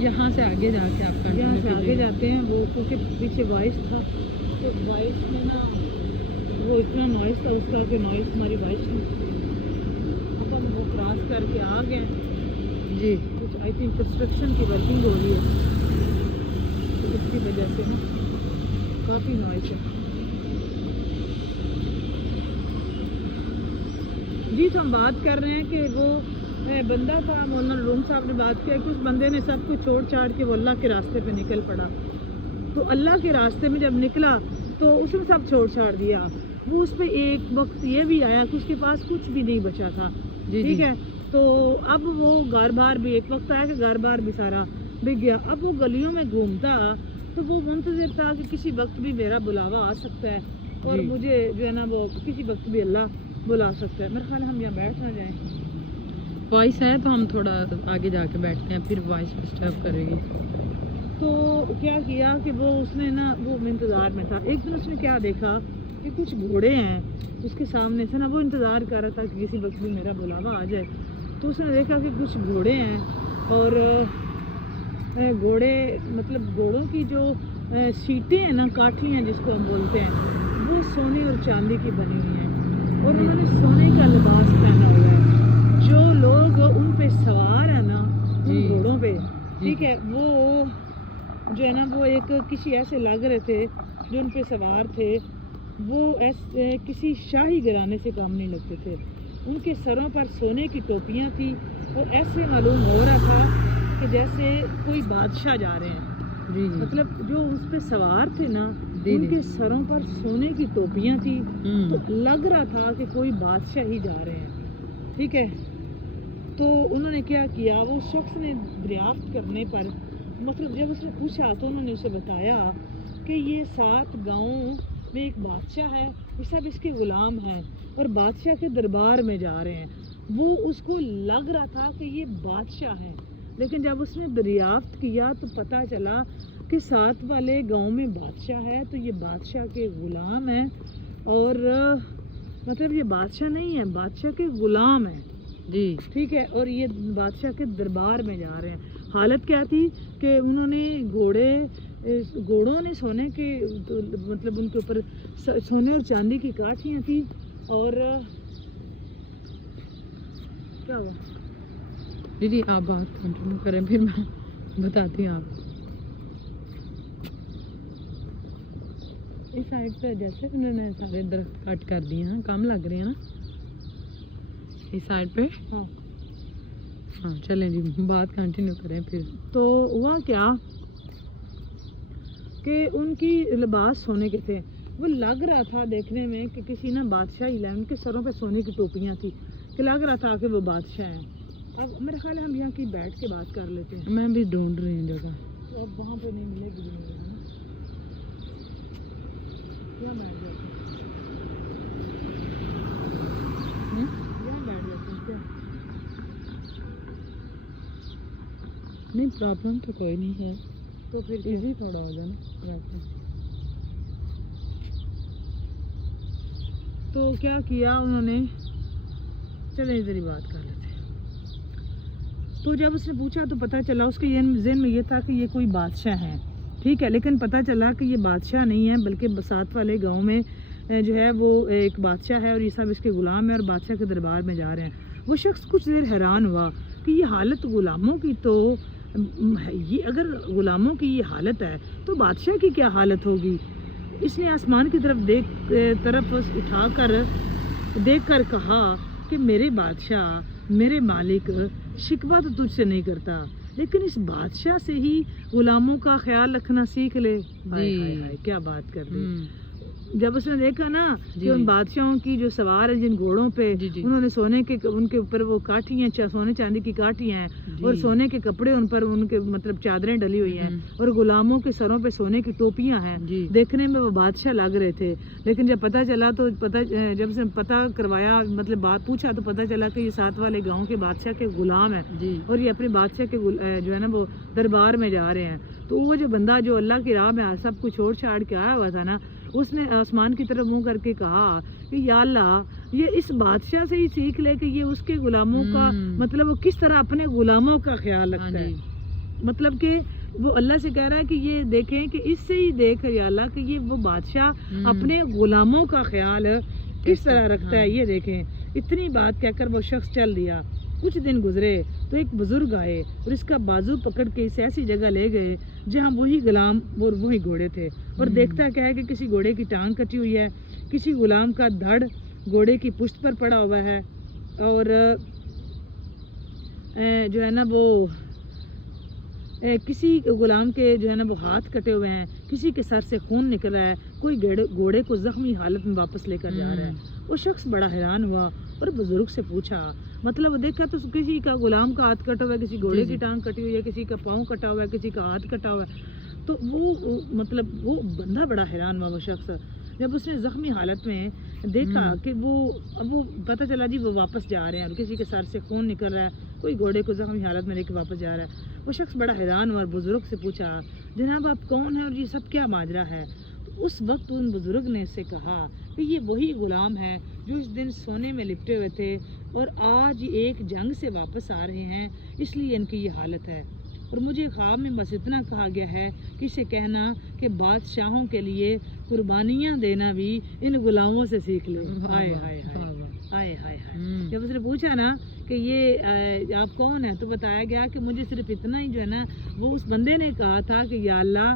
یہاں سے آگے جا کے آپ یہاں سے کنٹینیو آگے جاتے ہیں. وہ کیونکہ پیچھے وائس تھا تو وائس میں نا وہ اتنا نوائز تھا اس کا کہ نوائز ہماری وائس میں اب ہم وہ کراس کر کے آ گئے. جی. کچھ آئی تھنک کنسٹرکشن کی ورکنگ ہو رہی ہے تو اس کی وجہ سے نا کافی نوائز ہے. جی تو ہم بات کر رہے ہیں کہ وہ بندہ تھا مولانا روم صاحب نے بات کیا کہ اس بندے نے سب کچھ چھوڑ چھاڑ کے وہ اللہ کے راستے پہ نکل پڑا. تو اللہ کے راستے میں جب نکلا تو اس نے سب چھوڑ چھاڑ دیا. وہ اس پہ ایک وقت یہ بھی آیا کہ اس کے پاس کچھ بھی نہیں بچا تھا. ٹھیک ہے. تو اب وہ گھر بار بھی ایک وقت آیا کہ گھر بار بھی سارا بک گیا. اب وہ گلیوں میں گھومتا تو وہ منتظر تھا کہ کسی وقت بھی میرا بلاوا آ سکتا ہے اور مجھے جو ہے نا وہ کسی وقت بھی اللہ بلا سکتا ہے. میرے خیال ہم یہاں بیٹھ نہ جائیں. وائس ہے تو ہم تھوڑا آگے جا کے بیٹھتے ہیں پھر وائس ڈسٹرب کرے گی. تو کیا کیا کہ وہ اس نے نا وہ انتظار میں تھا. ایک دن اس نے کیا دیکھا کہ کچھ گھوڑے ہیں اس کے سامنے سے نا. وہ انتظار کر رہا تھا کہ کسی وقت بھی میرا بلاوا آ جائے. تو اس نے دیکھا کہ کچھ گھوڑے ہیں اور گھوڑے مطلب گھوڑوں کی جو سیٹیں ہیں نا کاٹھیاں جس کو ہم بولتے ہیں وہ سونے اور چاندی کی بنی ہوئی ہیں اور انہوں نے سونے کا لباس پہنا ہوا ہے. جو لوگ ان پہ سوار ہیں نا ان گھوڑوں پہ ٹھیک ہے وہ جو ہے نا وہ ایک کسی ایسے لگ رہے تھے جو ان پہ سوار تھے وہ ایسے کسی شاہی گھرانے سے کام نہیں لگتے تھے. ان کے سروں پر سونے کی ٹوپیاں تھیں اور ایسے معلوم ہو رہا تھا کہ جیسے کوئی بادشاہ جا رہے ہیں. مطلب جو اس پہ سوار تھے نا ان کے سروں پر سونے کی ٹوپیاں تھیں تو لگ رہا تھا کہ کوئی بادشاہ ہی جا رہے ہیں. ٹھیک ہے. تو انہوں نے کیا کیا وہ شخص نے دریافت کرنے پر مطلب جب اس نے پوچھا تو انہوں نے اسے بتایا کہ یہ 7 گاؤں میں ایک بادشاہ ہے. یہ سب اس کے غلام ہیں اور بادشاہ کے دربار میں جا رہے ہیں. وہ اس کو لگ رہا تھا کہ یہ بادشاہ ہے لیکن جب اس نے دریافت کیا تو پتہ چلا کہ 7 والے گاؤں میں بادشاہ ہے تو یہ بادشاہ کے غلام ہیں اور مطلب یہ بادشاہ نہیں ہے بادشاہ کے غلام ہیں. جی ٹھیک ہے. اور یہ بادشاہ کے دربار میں جا رہے ہیں. حالت کیا تھی کہ انہوں نے گھوڑوں نے سونے کے مطلب ان کے اوپر سونے اور چاندی کی کاٹھیاں تھیں اور کیا ہوا جی آپ بات کنٹینیو کریں پھر میں بتاتی ہوں. آپ اس سائڈ پہ جیسے انہوں نے سارے درخت کٹ کر دیے ہیں کام لگ رہے ہیں نا اس سائڈ پہ. ہاں چلیں جی بات کنٹینیو کریں پھر. تو ہوا کیا کہ ان کی لباس سونے کے تھے. وہ لگ رہا تھا دیکھنے میں کہ کسی نے بادشاہ ہی لایا. ان کے سروں پہ سونے کی ٹوپیاں تھیں کہ لگ رہا تھا کہ وہ بادشاہ ہیں. اب میرے خیال ہے ہم یہاں کی بیٹھ کے بات کر لیتے ہیں. میں بھی ڈھونڈ رہی ہوں جگہ. تو اب وہاں پہ نہیں ملے گی یہاں بیٹھ جاتے ہیں. یہاں بیٹھ جاتے ہیں نہیں پرابلم تو کوئی نہیں ہے تو پھر ایزی تھوڑا ہو جائے نا. تو کیا کیا انہوں نے چلیں ادھر ہی بات کر لیتے ہیں. تو جب اس نے پوچھا تو پتہ چلا اس کے ذہن میں یہ تھا کہ یہ کوئی بادشاہ ہے. ٹھیک ہے. لیکن پتہ چلا کہ یہ بادشاہ نہیں ہے بلکہ 7 والے گاؤں میں جو ہے وہ ایک بادشاہ ہے اور یہ سب اس کے غلام ہیں اور بادشاہ کے دربار میں جا رہے ہیں. وہ شخص کچھ دیر حیران ہوا کہ یہ حالت غلاموں کی تو یہ اگر غلاموں کی یہ حالت ہے تو بادشاہ کی کیا حالت ہوگی. اس نے آسمان کی طرف اٹھا کر دیکھ کر کہا کہ میرے بادشاہ میرے مالک شکوہ تو تجھ سے نہیں کرتا لیکن اس بادشاہ سے ہی غلاموں کا خیال رکھنا سیکھ لے. کیا بات کر رہے. جب اس نے دیکھا نا کہ ان بادشاہوں کی جو سوار ہیں جن گھوڑوں پہ انہوں نے سونے کے ان کے اوپر وہ کاٹھی ہیں سونے چاندی کی کاٹھی ہیں اور سونے کے کپڑے ان پر ان کے مطلب چادریں ڈلی ہوئی ہیں اور غلاموں کے سروں پہ سونے کی ٹوپیاں ہیں. دیکھنے میں وہ بادشاہ لگ رہے تھے لیکن جب پتہ چلا تو جب اس نے پتہ کروایا مطلب بات پوچھا تو پتہ چلا کہ یہ 7 والے گاؤں کے بادشاہ کے غلام ہیں اور یہ اپنے بادشاہ کے جو ہے نا وہ دربار میں جا رہے ہیں. تو وہ جو بندہ جو اللہ کی راہ میں سب کچھ چھوڑ چھاڑ کے آیا ہوا تھا نا اس نے آسمان کی طرف منہ کر کے کہا کہ یا اللہ یہ اس بادشاہ سے ہی سیکھ لے کہ یہ اس کے غلاموں کا مطلب وہ کس طرح اپنے غلاموں کا خیال رکھتا ہے. مطلب کہ وہ اللہ سے کہہ رہا ہے کہ یہ دیکھیں کہ اس سے ہی دیکھ یا اللہ کہ یہ وہ بادشاہ اپنے غلاموں کا خیال کس طرح رکھتا ہے، یہ دیکھیں۔ اتنی بات کہہ کر وہ شخص چل دیا۔ کچھ دن گزرے تو ایک بزرگ آئے اور اس کا بازو پکڑ کے اسے ایسی جگہ لے گئے جہاں وہی غلام اور وہی گھوڑے تھے، اور دیکھتا کیا ہے کہ کسی گھوڑے کی ٹانگ کٹی ہوئی ہے، کسی غلام کا دھڑ گھوڑے کی پشت پر پڑا ہوا ہے، اور جو ہے نا وہ کسی غلام کے جو ہے نا وہ ہاتھ کٹے ہوئے ہیں، کسی کے سر سے خون نکل رہا ہے، کوئی گھوڑے کو زخمی حالت میں واپس لے کر جا رہا ہے۔ وہ شخص بڑا حیران ہوا اور بزرگ سے پوچھا، مطلب دیکھا تو کسی کا غلام کا ہاتھ کٹا ہوا ہے، کسی گھوڑے کی ٹانگ کٹی ہوئی ہے، کسی کا پاؤں کٹا ہوا ہے، کسی کا ہاتھ کٹا ہوا ہے۔ تو وہ مطلب وہ بندہ بڑا حیران ہوا، وہ شخص جب اس نے زخمی حالت میں دیکھا کہ وہ پتہ چلا جی وہ واپس جا رہے ہیں، اور کسی کے سر سے خون نکل رہا ہے، کوئی گھوڑے کو زخمی حالت میں لے کے واپس جا رہا ہے۔ وہ شخص بڑا حیران ہوا اور بزرگ سے پوچھا، جناب آپ کون ہیں اور یہ سب کیا ماجرا ہے؟ تو اس وقت ان بزرگ نے اس سے کہا کہ یہ وہی غلام ہے جو اس دن سونے میں لپٹے ہوئے تھے اور آج ایک جنگ سے واپس آ رہے ہیں، اس لیے ان کی یہ حالت ہے، اور مجھے خواب میں بس اتنا کہا گیا ہے کہ اسے کہنا کہ بادشاہوں کے لیے قربانیاں دینا بھی ان غلاموں سے سیکھ لے۔ ہائے ہائے ہائے ہائے ہائے۔ جب اس نے پوچھا نا کہ یہ آپ کون ہیں، تو بتایا گیا کہ مجھے صرف اتنا ہی جو ہے نا وہ اس بندے نے کہا تھا کہ یا اللہ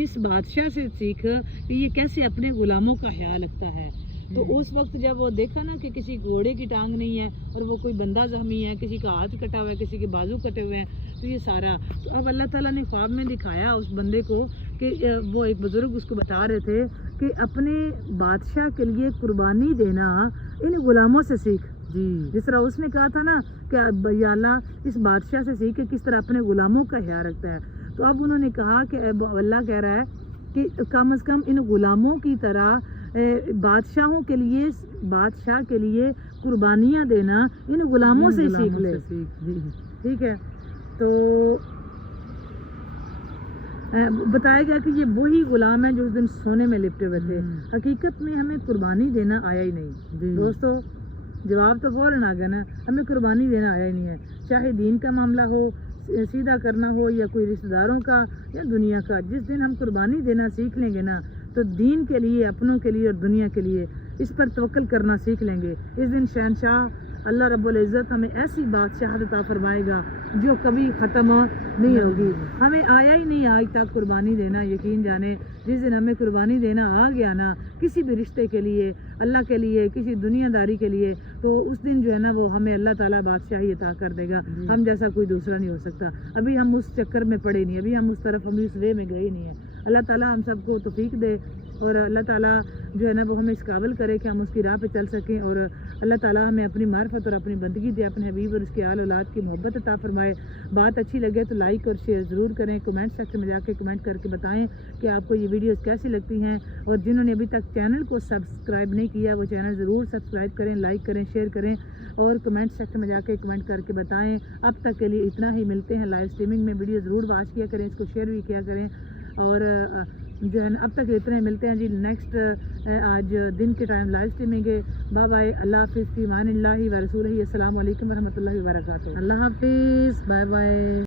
اس بادشاہ سے سیکھ کہ یہ کیسے اپنے غلاموں کا خیال رکھتا ہے۔ تو اس وقت جب وہ دیکھا نا کہ کسی گھوڑے کی ٹانگ نہیں ہے اور وہ کوئی بندہ زخمی ہے، کسی کا ہاتھ کٹا ہوا ہے، کسی کے بازو کٹے ہوئے ہیں، تو یہ سارا تو اب اللہ تعالیٰ نے خواب میں دکھایا اس بندے کو کہ وہ ایک بزرگ اس کو بتا رہے تھے کہ اپنے بادشاہ کے لیے قربانی دینا ان غلاموں سے سیکھ، جس طرح اس نے کہا تھا نا کہ یا اللہ اس بادشاہ سے سیکھ کہ کس طرح اپنے غلاموں کا خیال رکھتا ہے۔ تو اب انہوں نے کہا کہ اللہ کہہ رہا ہے کہ کم از کم ان غلاموں کی طرح بادشاہ کے لیے قربانیاں دینا ان غلاموں سے سیکھ لے۔ ٹھیک ہے، تو بتایا گیا کہ یہ وہی غلام ہیں جو اس دن سونے میں لپٹے ہوئے تھے۔ حقیقت میں ہمیں قربانی دینا آیا ہی نہیں دوستو، جواب تو فوراً آ گیا نا، ہمیں قربانی دینا آیا ہی نہیں ہے، چاہے دین کا معاملہ ہو، سیدھا کرنا ہو، یا کوئی رشتہ داروں کا یا دنیا کا۔ جس دن ہم قربانی دینا سیکھ لیں گے نا تو دین کے لیے، اپنوں کے لیے اور دنیا کے لیے اس پر توکل کرنا سیکھ لیں گے۔ اس دن شہنشاہ اللہ رب العزت ہمیں ایسی بادشاہت عطا فرمائے گا جو کبھی ختم نہیں ہوگی۔ ہمیں آیا ہی نہیں آج تک قربانی دینا، یقین جانے جس دن ہمیں قربانی دینا آ گیا نا کسی بھی رشتے کے لیے، اللہ کے لیے، کسی دنیا داری کے لیے، تو اس دن جو ہے نا وہ ہمیں اللہ تعالیٰ بادشاہی عطا کر دے گا، ہم جیسا کوئی دوسرا نہیں ہو سکتا۔ ابھی ہم اس چکر میں پڑے نہیں، ابھی ہم اس طرف، ہم اس وے میں گئے نہیں ہیں۔ اللہ تعالیٰ ہم سب کو توفیق دے، اور اللہ تعالیٰ جو ہے نا وہ ہمیں اس قابل کرے کہ ہم اس کی راہ پہ چل سکیں، اور اللہ تعالیٰ ہمیں اپنی معرفت اور اپنی بندگی دے، اپنے حبیب اور اس کے آل اولاد کی محبت عطا فرمائے۔ بات اچھی لگے تو لائک اور شیئر ضرور کریں، کمنٹ سیکشن میں جا کے کمنٹ کر کے بتائیں کہ آپ کو یہ ویڈیوز کیسی لگتی ہیں، اور جنہوں نے ابھی تک چینل کو سبسکرائب نہیں کیا وہ چینل ضرور سبسکرائب کریں، لائک کریں، شیئر کریں، اور کمنٹ سیکشن میں جا کے کمنٹ کر کے بتائیں۔ اب تک کے لیے اتنا ہی، ملتے ہیں لائیو اسٹریمنگ میں، ویڈیو ضرور واچ کیا کریں، اس کو شیئر بھی کیا کریں، اور جو ہے نا اب تک اتنا ہی، ملتے ہیں جی نیکسٹ آج دن کے ٹائم لائیو اسٹریمنگ ہے۔ بائے بائے، اللہ حافظ، فی امان اللہ و رسولہ، السلام علیکم ورحمۃ اللہ وبرکاتہ۔ اللہ حافظ، بائے بائے۔